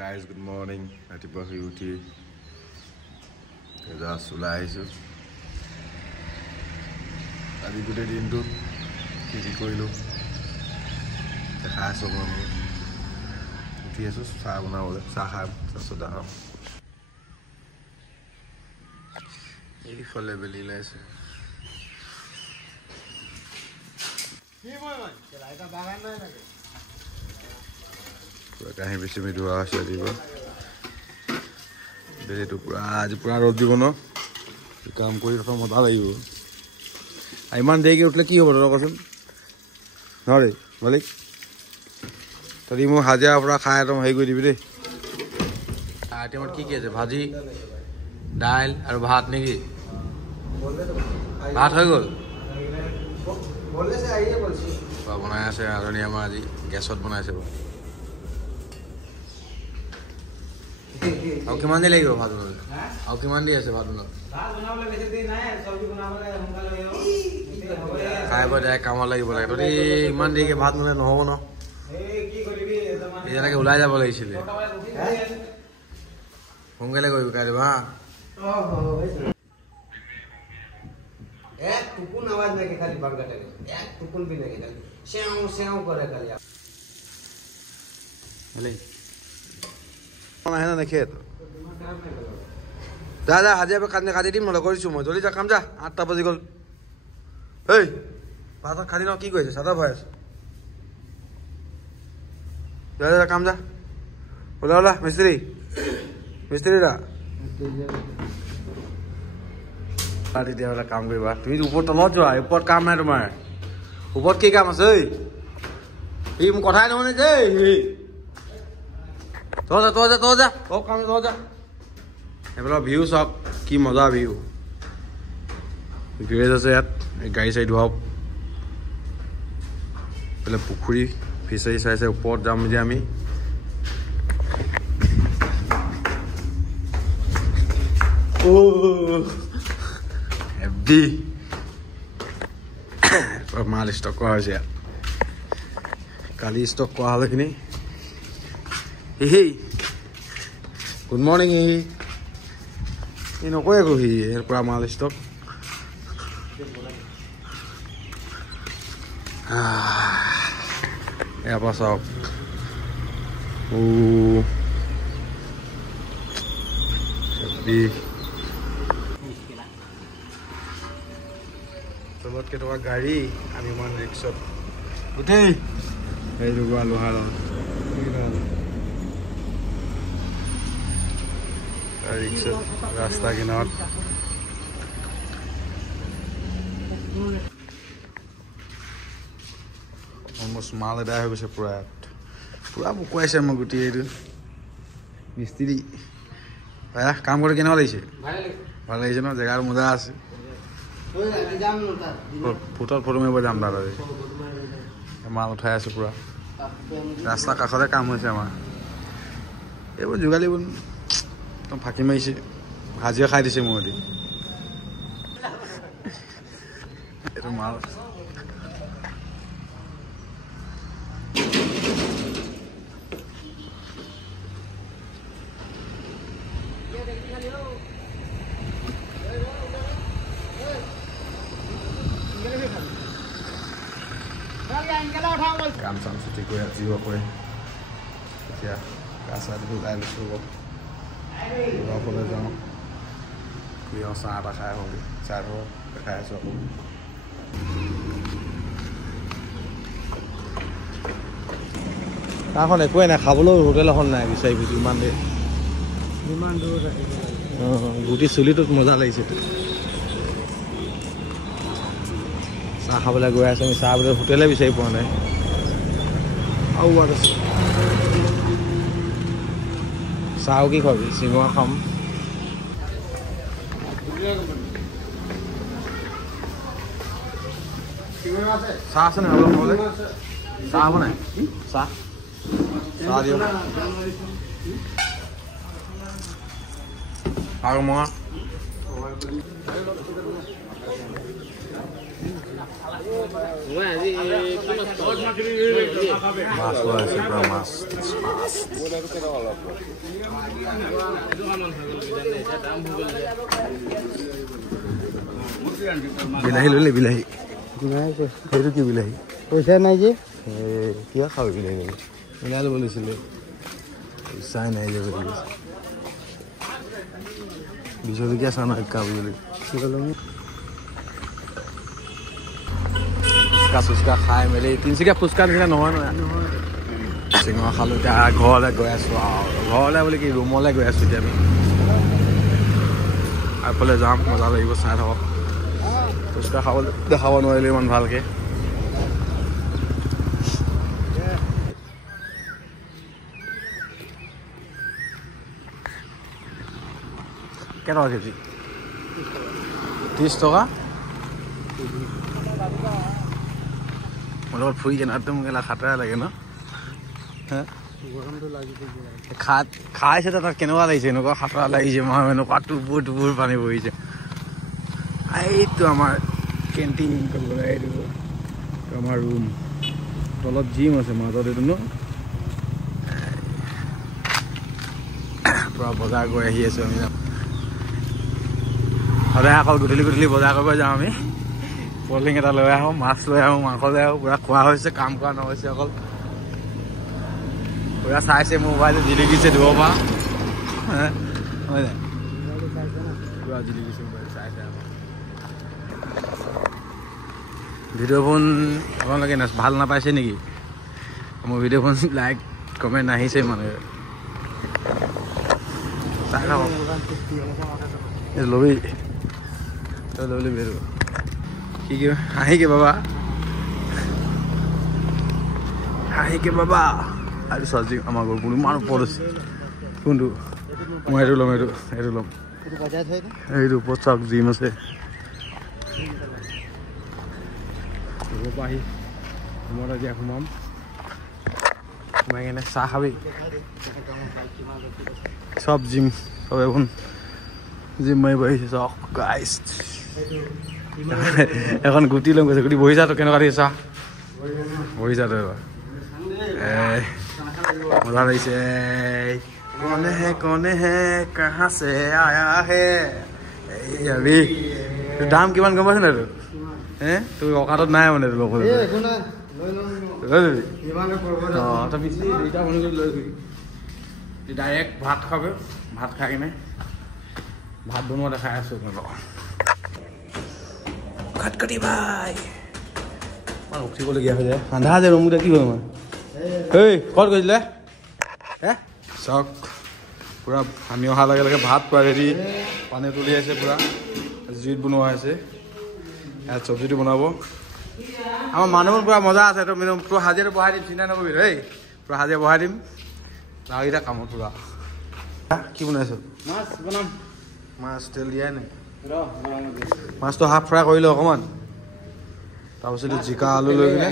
guys, good morning. Ratipuwa শুই উঠি just ওলাই আহিছোঁ। আজি গোটেই দিনটোত কি কি কৰিলোঁ দেখাই আছোঁ আপোনালোকক। উঠি আছোঁ চাহ বনাবলৈ, চাহ খাম তাৰপিছত যাম। এইফালে বেলি ওলাইছে। কাঁহী বেছি ধোৱা হৈছে দিব বেলিটো পুৰা আজি পুৰা ৰ'দ দিব ন, কাম কৰি থকা মজা লাগিব। ইমান দেৰিকৈ উঠিলে কি হ'ব তই কচোন নহয় মালিক, তই মোক হাজিৰা পৰা খাই একদম হেৰি কৰি দিবি দেই। আইটেমত কি কি আছে? ভাজি, দাইল আৰু ভাত নেকি? ভাত হৈ গ'ল? বনাই আছে ৰান্ধনি আমাৰ, আজি গেছত বনাইছে। আৰু কিমান দেৰি লাগিব ভাত বনাবলৈ? আৰু কিমান দেৰি আছে ভাত বনাবলৈ? খাই বৈ ডাইৰেক্ট কামত লাগিব লাগে। তহঁতি ইমান দেৰিকৈ ভাত বনালে নহ'ব ন, এতিয়ালৈকে ওলাই যাব লাগিছিলে। সোনকালে কৰিবি কাইলৈ হা। एक टुकुन आवाज नहीं के खाली बंद कर दे, एक टुकुन भी नहीं के खाली सेव सेव करे खाली ले है ना खेत दादा आज काटने काटी दिम नला কৰিছো মই। জলদি যা কাম যা, 8টা বাজি গ'ল। এই ভাত খালি ন, কি কৰিছে? সাদা ভয় আছে। যা কাম যা, ওলা ওলা। মিস্ত্ৰি মিস্ত্ৰিৰা তেতিয়াহ'লে কাম কৰিবা। তুমি ওপৰত তলত যোৱা, ওপৰত কাম নাই তোমাৰ। ওপৰত কি কাম আছে? সি মোক কথাই নহয় যে তই যা কাম তই যা। এইফালে ভিউ চাওক, কি মজা ভিউ। গেৰেজ আছে ইয়াত, গাড়ী চাড়ী ধোৱাওক। এইফালে পুখুৰী, ফিচাৰী চাইছে। ওপৰত যাম যে আমি। মাল ষ্টক কৰা হৈছে ইয়াত, কালি ষ্টক কৰা হ'ল এইখিনি। হি গুড মৰ্ণিং। ই নকয় একো, সি পুৰা মাল ষ্টক। ইয়াৰ পৰা চাওক, তলত কেইটকা গাড়ী, আমি ইমান ৰিক্সত গোটেই সেই লগোৱা লোহাৰ ৰিক্সত ৰাস্তা কিনাৰত। অলমষ্ট মাল এদাই হৈ গৈছে পুৰা। পুৰা বুকুৱাইছে মই গোটেই এইটো মিস্ত্ৰী। ভাইয়া কাম কৰি কেনেকুৱা লাগিছে? ভাল লাগিছে ন? জেগাৰ মজা আছে। ফুটত ফটো মাৰিব যাম দাদা। মাল উঠাই আছো পুৰা, ৰাস্তা কাষতে কাম হৈছে আমাৰ। এইবোৰ যোগালীবোৰ একদম ফাঁকি মাৰিছে, হাজিৰা খাই দিছে মোৰ এটি। এইটো মাল কাম চাম ছুটি কৰি ৰাতিপুৱা কৰে। এতিয়া গা চা ধুই ওলাই লৈছোঁ। ঘৰফালে যাওঁ, চাহ এটা খাই আহোঁ। চাহ খাই আছোঁ আকৌ। তাৰখন একোৱেই নাই, খাবলৈও হোটেল এখন নাই বিচাৰি ফুৰিছোঁ ইমান দেৰি। গুটি চুলিটোত মজা লাগিছে। চাহ খাবলৈ গৈ আছোঁ আমি। চাহ বোলে হোটেলে বিচাৰি পোৱা নাই। আৰু চাহ কি খাবি? চিঙৰা খাম। চাহ আছে নাই অলপ খাবলৈ? চাহ হ'ব নাই? চাহ চাহ দিয়ক। আৰু মই মাছ ওলাইছে পুৰা মাছ বিলাহী ললি বিলাহী সেইটো কি বিলাহী পইচা নাই যে কিয় খাবি বিলাহী ললি মিলাই ল'ব লৈছিলে চাই নাই যে বিজলকীয়া চাহ নহয় কাবি বুলি ফুচকা চুচকা খাই মেলি তিনিচুকীয়া ফুচকা নিচিনা নহয় নহয় চিঙৰা খালোঁ এতিয়া ঘৰলৈ গৈ আছোঁ আৰু ঘৰলৈ বুলি কি ৰুমলৈ গৈ আছোঁ এতিয়া আমি আগফালে যাম মজা লাগিব চাই থাকক ফুচকা খাবলৈ দেখাব নোৱাৰিলোঁ ইমান ভালকৈ কেইটকা কেজি 30 টকা মোৰ লগত ফুৰি কেনে মোক এলা খাতৰা লাগে ন খাইছে তাত কেনেকুৱা লাগিছে এনেকুৱা খাতৰা লাগিছে মই এনেকুৱা টুপুৰ পানী বহিছে এইটো আমাৰ কেণ্টিন এইটো আমাৰ ৰুম তলত জিম আছে মাজত এইটো ন পূৰা বজাৰ গৈ আহি আছোঁ আমি সদায় অকল গধূলি বজাৰ কৰিব যাওঁ আমি পলিং এটা লৈ আহোঁ মাছ লৈ আহোঁ মাংস লৈ আহোঁ পূৰা খোৱা হৈছে কাম কৰা নহৈছে অকল পূৰা চাইছে মোবাইলটো জিলিকিছে দূৰৰ পৰা হয় নাই পূৰা জিলিকিছে মোবাইল চাইছে ভিডিঅ' ফোন আপোনালোকে ভাল নাপাইছে নেকি মোৰ ভিডিঅ' ফোন লাইক কমেণ্ট আহিছে মানে চাই থাকক ল'বি তই ল'বি বেৰো কি হাঁহিকে বাবা আৰু চব্জি আমাৰ ঘৰ কোনো ইমান ওপৰত আছে কোনটো মই এইটো ল'ম এইটো ওপৰত চাওক জিম আছে আহি ৰুমত এতিয়া সোমাম সোমাই কিনে চাহ খাবি চব জিম চব এখন জিম মাৰিব আহিছে চাওক গাইছ এখন গুটি লম গৈছে গুটি বহিছা তো কেনেকুৱা দেখিছা বহিছা তো এবাৰ মজা লাগিছে কনে হে কাহা সে আয়া হে এই দাম কিমান গম পাইছে নাই তোৰ তোৰ অকাতত নাই মানে তোৰ লগত ডাইৰেক্ট ভাত খাব ভাত খাই কিনে ভাত বনোৱা দেখাই আছোঁ আপোনালোকক কাট কাটি ভাই ইমান উঠিবলগীয়া হৈ যায় আন্ধা যে ৰুমটো কি হ'ল মই এই ক'ত গৈছিলে চাওক পূৰা আমি অহাৰ লগে লগে ভাত পূৰা ৰেডি পানী তুলি আছে পূৰা জুইত বনোৱা হৈছে ইয়াত চব্জিটো বনাব আমাৰ মানুহবোৰ পূৰা মজা আছে তোৰ হাজিৰাটো বঢ়াই দিম চিন্তা নকৰিবি দেই পূৰা হাজিৰা বঢ়াই দিম লাওকেইটা কামত পূৰা কি বনাইছ মাছ বনাম মাছ তেল দিয়াই নাই মাছটো হাফ ফ্ৰাই কৰিলোঁ অকণমান তাৰপিছত জিকা আলু লৈ কিনে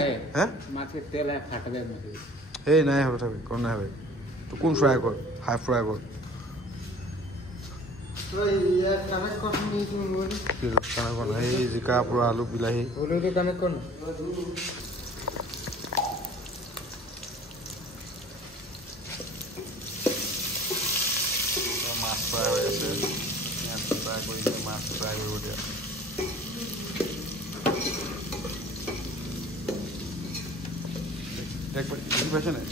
এই নাই হ'ব থাকি কণ নাই ভাই তো কোন ফ্ৰাই কৰ হাফ ফ্ৰাই কৰ এই জিকা পূৰা আলু বিলাহী মাছ ফ্ৰাই হৈ আছে ফ্ৰাই কৰি মাছ ফ্ৰাই কৰিব দিয়া বুজি পাইছে নাই